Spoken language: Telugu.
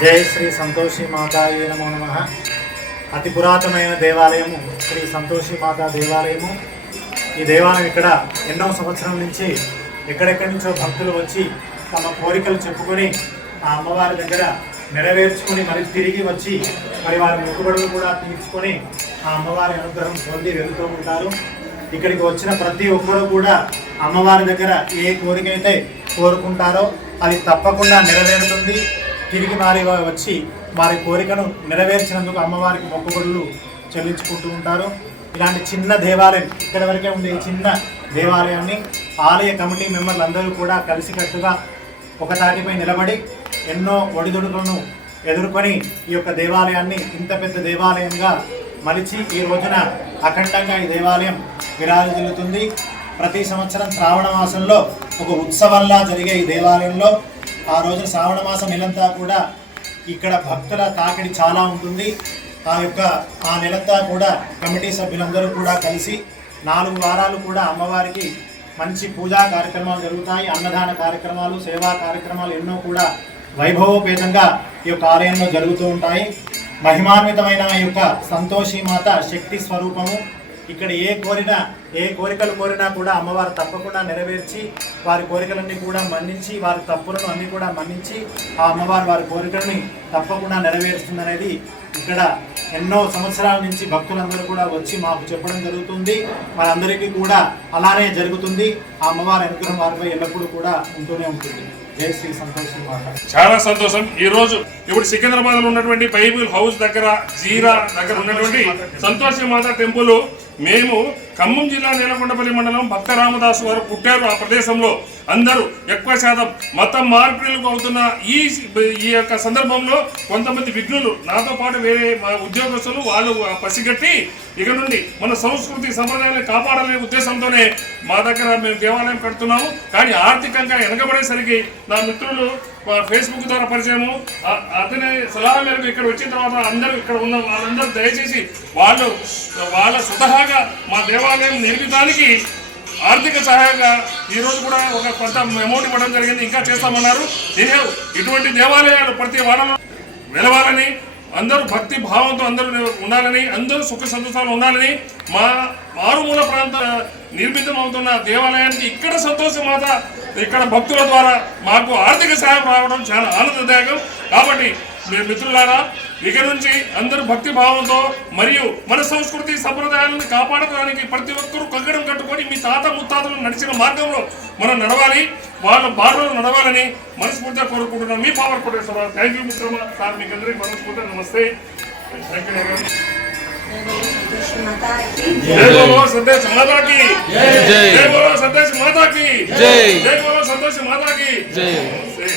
జయ శ్రీ సంతోషి మాతాయే నమో నమ. అతి పురాతనమైన దేవాలయము శ్రీ సంతోషి మాతా దేవాలయము. ఈ దేవాలయం ఇక్కడ ఎన్నో సంవత్సరం నుంచి ఎక్కడెక్కడి నుంచో భక్తులు వచ్చి తమ కోరికలు చెప్పుకొని ఆ అమ్మవారి దగ్గర నెరవేర్చుకొని మరి తిరిగి వచ్చి మరి వారి మొక్కుబడులు కూడా తీర్చుకొని ఆ అమ్మవారి అనుగ్రహం పొంది వెళుతూ ఉంటారు. ఇక్కడికి వచ్చిన ప్రతి ఒక్కరు కూడా అమ్మవారి దగ్గర ఏ కోరిక అయితే కోరుకుంటారో అది తప్పకుండా నెరవేరుతుంది. తిరిగి వారి వచ్చి వారి కోరికను నెరవేర్చినందుకు అమ్మవారికి మొక్కుబడులు చెల్లించుకుంటూ ఉంటారు. ఇలాంటి చిన్న దేవాలయం ఇక్కడ వరకే ఉండే ఈ చిన్న దేవాలయాన్ని ఆలయ కమిటీ మెంబర్లు అందరూ కూడా కలిసికట్టుగా ఒక తాటిపై నిలబడి ఎన్నో ఒడిదుడుకులను ఎదుర్కొని ఈ యొక్క దేవాలయాన్ని ఇంత పెద్ద దేవాలయంగా మలిచి ఈ రోజున అఖండంగా ఈ దేవాలయం విరాజిల్లుతుంది. ప్రతి సంవత్సరం శ్రావణ మాసంలో ఒక ఉత్సవంలా జరిగే ఈ దేవాలయంలో ఆ రోజు శ్రావణ మాసం నెలంతా కూడా ఇక్కడ భక్తుల తాకిడి చాలా ఉంటుంది. ఆ యొక్క ఆ నెలంతా కూడా కమిటీ సభ్యులందరూ కూడా కలిసి నాలుగు వారాలు కూడా అమ్మవారికి మంచి పూజా కార్యక్రమాలు జరుగుతాయి. అన్నదాన కార్యక్రమాలు సేవా కార్యక్రమాలు ఎన్నో కూడా వైభవోపేతంగా ఈ యొక్క ఆలయంలో జరుగుతూ ఉంటాయి. మహిమాన్వితమైన యొక్క సంతోషి మాత శక్తి స్వరూపము ఇక్కడ ఏ కోరినా ఏ కోరికలు కోరినా కూడా అమ్మవారు తప్పకుండా నెరవేర్చి వారి కోరికలన్నీ కూడా మన్నించి వారి తప్పులను అన్నీ కూడా మన్నించి ఆ అమ్మవారు వారి కోరికలని తప్పకుండా నెరవేరుస్తుందనేది ఇక్కడ ఎన్నో సంవత్సరాల నుంచి భక్తులందరూ కూడా వచ్చి మాకు చెప్పడం జరుగుతుంది. వారందరికీ కూడా అలానే జరుగుతుంది. ఆ అమ్మవారి అనుగ్రహం వారిపై ఎల్లప్పుడూ కూడా ఉంటూనే ఉంటుంది. శ్రీ చాలా సంతోషం. ఈ రోజు ఇప్పుడు సికింద్రాబాద్లో ఉన్నటువంటి బైబిల్ హౌస్ దగ్గర జీరా దగ్గర ఉన్నటువంటి సంతోషి మాత టెంపుల్ మేము ఖమ్మం జిల్లా నేలకొండపల్లి మండలం భక్త రామదాసు వారు పుట్టారు ఆ ప్రదేశంలో. అందరూ ఎక్కువ శాతం మతం మార్పిడులకు అవుతున్న ఈ ఈ యొక్క సందర్భంలో కొంతమంది విఘ్నులు నాతో పాటు వేరే మా ఉద్యోగస్తులు వాళ్ళు పసిగట్టి ఇక నుండి మన సంస్కృతి సంప్రదాయాన్ని కాపాడాలనే ఉద్దేశంతోనే మా దగ్గర మేము దేవాలయం కడుతున్నాము. కానీ ఆర్థికంగా వెనకబడేసరికి నా మిత్రులు ఫేస్బుక్ ద్వారా పరిచయము. అతని సలహా మేరకు ఇక్కడ వచ్చిన తర్వాత అందరూ ఇక్కడ ఉన్న వాళ్ళందరూ దయచేసి వాళ్ళు వాళ్ళ స్వతహాగా మా దేవాలయం నిర్మితానికి ఆర్థిక సహాయంగా ఈరోజు కూడా ఒక కొంత అమౌంట్ ఇవ్వడం జరిగింది. ఇంకా చేస్తామన్నారు. దీని ఇటువంటి దేవాలయాలు ప్రతి వాడలో వెలవాలని అందరూ భక్తి భావంతో అందరూ ఉండాలని అందరూ సుఖ సంతోషాలు ఉండాలని మా మారుమూల ప్రాంత నిర్మితం అవుతున్న దేవాలయానికి ఇక్కడ సంతోష మాత ఇక్కడ భక్తుల ద్వారా మాకు ఆర్థిక సహాయం రావడం చాలా ఆనందదాయకం. కాబట్టి మీ మిత్రులారా ఇక నుంచి అందరూ భక్తి భావంతో మరియు మన సంస్కృతి సంప్రదాయాలను కాపాడడానికి ప్రతి ఒక్కరూ కంకణం కట్టుకొని మీ తాత ముత్తాతలు నడిచిన మార్గంలో మనం నడవాలి. వాళ్ళ బాటలో నడవాలని మనస్ఫూర్తిగా కోరుకుంటున్నాం. మీ పవర్ కోటేశ్వర థ్యాంక్ యూ మిత్రమా. సార్ మీకు అందరికీ మనస్ఫూర్తిగా నమస్తే. సంతోషి మాతా జై బోలో సందేశ్ మాతాకి జై. జై బోలో సందేశ్ మాతాకి జై. జై బోలో సంతోష్ మాతాకి జై. నమస్తే